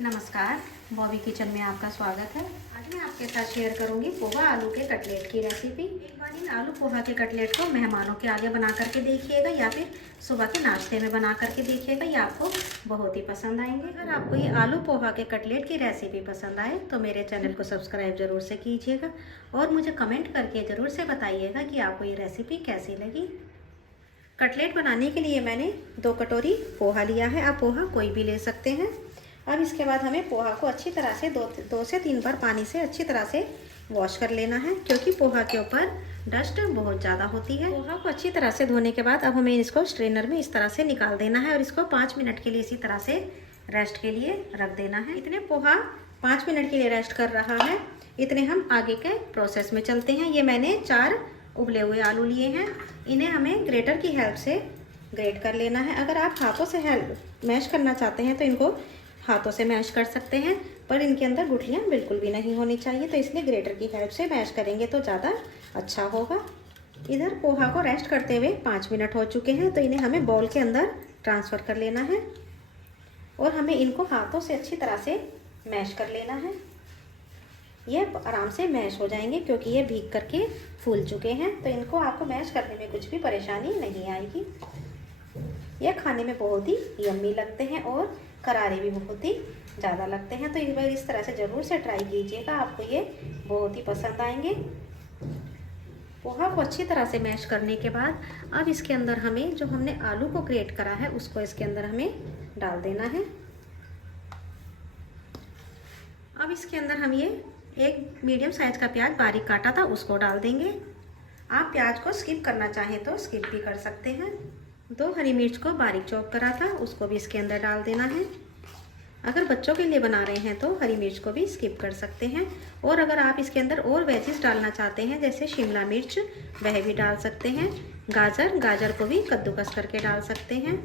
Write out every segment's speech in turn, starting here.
नमस्कार, बॉबी किचन में आपका स्वागत है। आज मैं आपके साथ शेयर करूंगी पोहा आलू के कटलेट की रेसिपी। एक बार इन आलू पोहा के कटलेट को मेहमानों के आगे बना करके देखिएगा या फिर सुबह के नाश्ते में बना करके देखिएगा, ये आपको बहुत ही पसंद आएंगे। अगर आपको ये आलू पोहा के कटलेट की रेसिपी पसंद आए तो मेरे चैनल को सब्सक्राइब ज़रूर से कीजिएगा और मुझे कमेंट करके ज़रूर से बताइएगा कि आपको ये रेसिपी कैसी लगी। कटलेट बनाने के लिए मैंने 2 कटोरी पोहा लिया है। आप पोहा कोई भी ले सकते हैं। अब इसके बाद हमें पोहा को अच्छी तरह से 2 से 3 बार पानी से अच्छी तरह से वॉश कर लेना है, क्योंकि पोहा के ऊपर डस्ट बहुत ज़्यादा होती है। पोहा को अच्छी तरह से धोने के बाद अब हमें इसको स्ट्रेनर में इस तरह से निकाल देना है और इसको 5 मिनट के लिए इसी तरह से रेस्ट के लिए रख देना है। इतने पोहा 5 मिनट के लिए रेस्ट कर रहा है, इतने हम आगे के प्रोसेस में चलते हैं। ये मैंने 4 उबले हुए आलू लिए हैं, इन्हें हमें ग्रेटर की हेल्प से ग्रेट कर लेना है। अगर आप हाथों से मैश करना चाहते हैं तो इनको हाथों से मैश कर सकते हैं, पर इनके अंदर गुठलियाँ बिल्कुल भी नहीं होनी चाहिए, तो इसलिए ग्रेटर की हेल्प से मैश करेंगे तो ज़्यादा अच्छा होगा। इधर पोहा को रेस्ट करते हुए 5 मिनट हो चुके हैं, तो इन्हें हमें बाउल के अंदर ट्रांसफ़र कर लेना है और हमें इनको हाथों से अच्छी तरह से मैश कर लेना है। ये आराम से मैश हो जाएंगे क्योंकि ये भीग करके फूल चुके हैं, तो इनको आपको मैश करने में कुछ भी परेशानी नहीं आएगी। यह खाने में बहुत ही यम्मी लगते हैं और करारे भी बहुत ही ज़्यादा लगते हैं, तो इस बार इस तरह से ज़रूर से ट्राई कीजिएगा, आपको ये बहुत ही पसंद आएंगे। पोहा को अच्छी तरह से मैश करने के बाद अब इसके अंदर हमें जो हमने आलू को ग्रेट करा है उसको इसके अंदर हमें डाल देना है। अब इसके अंदर हम ये एक मीडियम साइज का प्याज बारीक काटा था उसको डाल देंगे। आप प्याज को स्किप करना चाहें तो स्किप भी कर सकते हैं। 2 हरी मिर्च को बारीक चॉप करा था उसको भी इसके अंदर डाल देना है। अगर बच्चों के लिए बना रहे हैं तो हरी मिर्च को भी स्किप कर सकते हैं, और अगर आप इसके अंदर और वेजिस डालना चाहते हैं जैसे शिमला मिर्च वह भी डाल सकते हैं। गाजर को भी कद्दूकस करके डाल सकते हैं।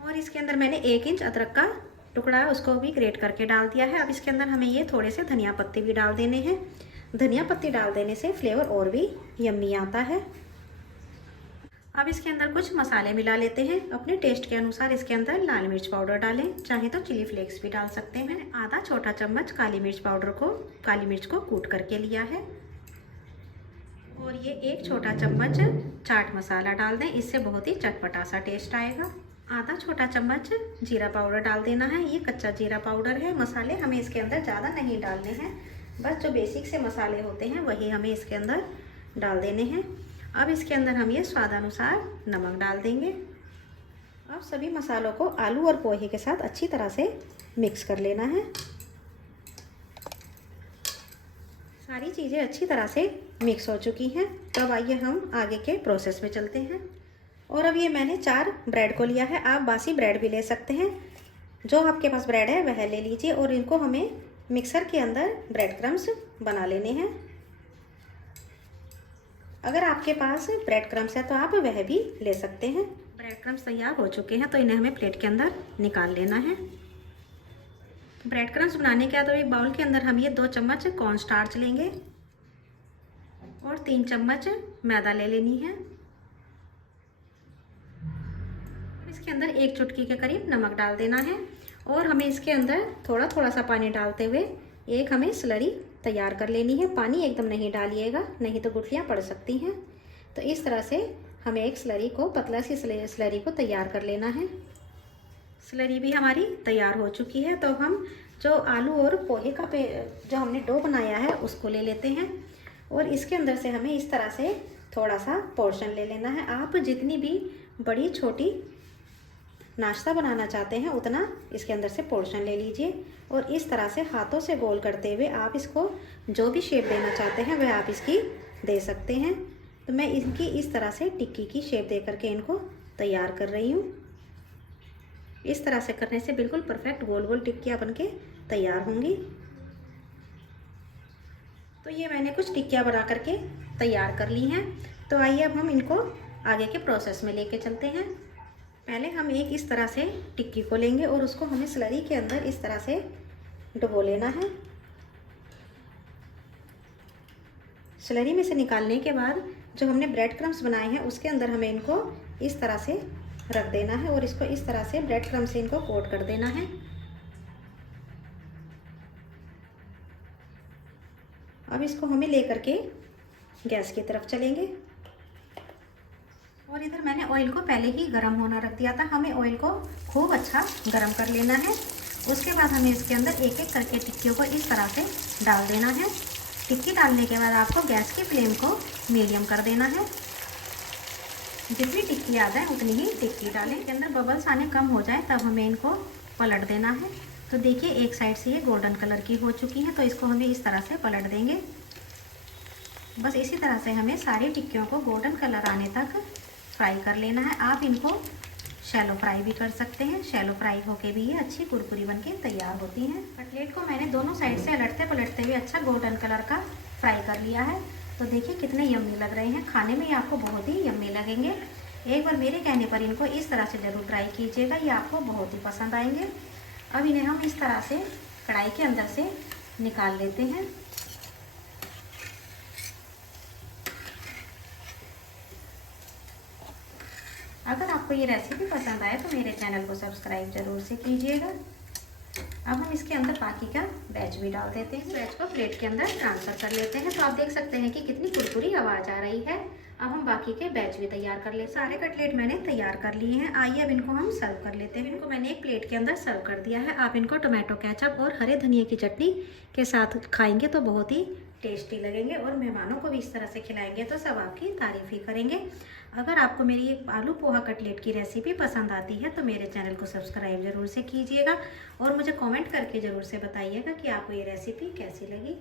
और इसके अंदर मैंने 1 इंच अदरक का टुकड़ा उसको भी ग्रेट करके डाल दिया है। अब इसके अंदर हमें ये थोड़े से धनिया पत्ती भी डाल देने हैं। धनिया पत्ती डाल देने से फ्लेवर और भी यम्मी आता है। अब इसके अंदर कुछ मसाले मिला लेते हैं। अपने टेस्ट के अनुसार इसके अंदर लाल मिर्च पाउडर डालें, चाहे तो चिली फ्लेक्स भी डाल सकते हैं। मैंने आधा छोटा चम्मच काली मिर्च को कूट करके लिया है, और ये 1 छोटा चम्मच चाट मसाला डाल दें, इससे बहुत ही चटपटा सा टेस्ट आएगा। आधा छोटा चम्मच जीरा पाउडर डाल देना है, ये कच्चा जीरा पाउडर है। मसाले हमें इसके अंदर ज़्यादा नहीं डालने हैं, बस जो बेसिक से मसाले होते हैं वही हमें इसके अंदर डाल देने हैं। अब इसके अंदर हम ये स्वादानुसार नमक डाल देंगे। अब सभी मसालों को आलू और पोहे के साथ अच्छी तरह से मिक्स कर लेना है। सारी चीज़ें अच्छी तरह से मिक्स हो चुकी हैं, तो अब आइए हम आगे के प्रोसेस में चलते हैं। और अब ये मैंने 4 ब्रेड को लिया है, आप बासी ब्रेड भी ले सकते हैं, जो आपके पास ब्रेड है वह ले लीजिए, और इनको हमें मिक्सर के अंदर ब्रेड क्रम्स बना लेने हैं। अगर आपके पास ब्रेड क्रम्स है तो आप वह भी ले सकते हैं। ब्रेड क्रम्स तैयार हो चुके हैं, तो इन्हें हमें प्लेट के अंदर निकाल लेना है। ब्रेड क्रम्स बनाने के बाद एक बाउल के अंदर हम ये 2 चम्मच कॉर्न स्टार्च लेंगे और 3 चम्मच मैदा ले लेनी है। इसके अंदर 1 चुटकी के करीब नमक डाल देना है, और हमें इसके अंदर थोड़ा थोड़ा सा पानी डालते हुए एक हमें स्लरी तैयार कर लेनी है। पानी एकदम नहीं डालिएगा, नहीं तो गुठलियाँ पड़ सकती हैं। तो इस तरह से हमें एक स्लरी को पतला सी स्लरी को तैयार कर लेना है। स्लरी भी हमारी तैयार हो चुकी है, तो हम जो आलू और पोहे का जो हमने डो बनाया है उसको ले लेते हैं, और इसके अंदर से हमें इस तरह से थोड़ा सा पोर्शन ले लेना है। आप जितनी भी बड़ी छोटी नाश्ता बनाना चाहते हैं उतना इसके अंदर से पोर्शन ले लीजिए, और इस तरह से हाथों से गोल करते हुए आप इसको जो भी शेप देना चाहते हैं वह आप इसकी दे सकते हैं। तो मैं इनकी इस तरह से टिक्की की शेप दे करके इनको तैयार कर रही हूँ। इस तरह से करने से बिल्कुल परफेक्ट गोल गोल टिक्कियाँ बनके तैयार होंगी। तो ये मैंने कुछ टिक्कियाँ बना करके तैयार कर ली हैं। तो आइए अब हम इनको आगे के प्रोसेस में लेके चलते हैं। पहले हम एक इस तरह से टिक्की को लेंगे और उसको हमें स्लरी के अंदर इस तरह से डुबो लेना है। स्लरी में से निकालने के बाद जो हमने ब्रेड क्रम्स बनाए हैं उसके अंदर हमें इनको इस तरह से रख देना है, और इसको इस तरह से ब्रेड क्रम्स से इनको कोट कर देना है। अब इसको हमें लेकर के गैस की तरफ चलेंगे। और इधर मैंने ऑयल को पहले ही गर्म होना रख दिया था। हमें ऑयल को खूब अच्छा गर्म कर लेना है। उसके बाद हमें इसके अंदर एक एक करके टिक्कियों को इस तरह से डाल देना है। टिक्की डालने के बाद आपको गैस की फ्लेम को मीडियम कर देना है। जितनी टिक्की आ जाए उतनी ही टिक्की डालें। इसके अंदर बबल्स आने कम हो जाए तब हमें इनको पलट देना है। तो देखिए एक साइड से ये गोल्डन कलर की हो चुकी है, तो इसको हमें इस तरह से पलट देंगे। बस इसी तरह से हमें सारी टिक्कियों को गोल्डन कलर आने तक फ्राई कर लेना है। आप इनको शैलो फ्राई भी कर सकते हैं। शैलो फ्राई होके भी ये अच्छी कुरकुरी बनके तैयार होती हैं। कटलेट को मैंने दोनों साइड से अलटते पलटते हुए अच्छा गोल्डन कलर का फ्राई कर लिया है। तो देखिए कितने यम्मी लग रहे हैं, खाने में आपको बहुत ही यम्मी लगेंगे। एक बार मेरे कहने पर इनको इस तरह से ज़रूर ट्राई कीजिएगा, ये आपको बहुत ही पसंद आएंगे। अब इन्हें हम इस तरह से कढ़ाई के अंदर से निकाल लेते हैं। अगर आपको ये रेसिपी पसंद आए तो मेरे चैनल को सब्सक्राइब जरूर से कीजिएगा। अब हम इसके अंदर बाकी का बैच भी डाल देते हैं। बैच को प्लेट के अंदर ट्रांसफ़र कर लेते हैं। तो आप देख सकते हैं कि कितनी कुरकुरी आवाज़ आ रही है। अब हम बाकी के बैच भी तैयार कर ले। सारे कटलेट मैंने तैयार कर लिए हैं। आइए अब इनको हम सर्व कर लेते हैं। इनको मैंने एक प्लेट के अंदर सर्व कर दिया है। आप इनको टोमेटो केचप और हरे धनिया की चटनी के साथ खाएंगे तो बहुत ही टेस्टी लगेंगे, और मेहमानों को भी इस तरह से खिलाएंगे तो सब आपकी तारीफ़ ही करेंगे। अगर आपको मेरी आलू पोहा कटलेट की रेसिपी पसंद आती है तो मेरे चैनल को सब्सक्राइब ज़रूर से कीजिएगा, और मुझे कमेंट करके ज़रूर से बताइएगा कि आपको ये रेसिपी कैसी लगी।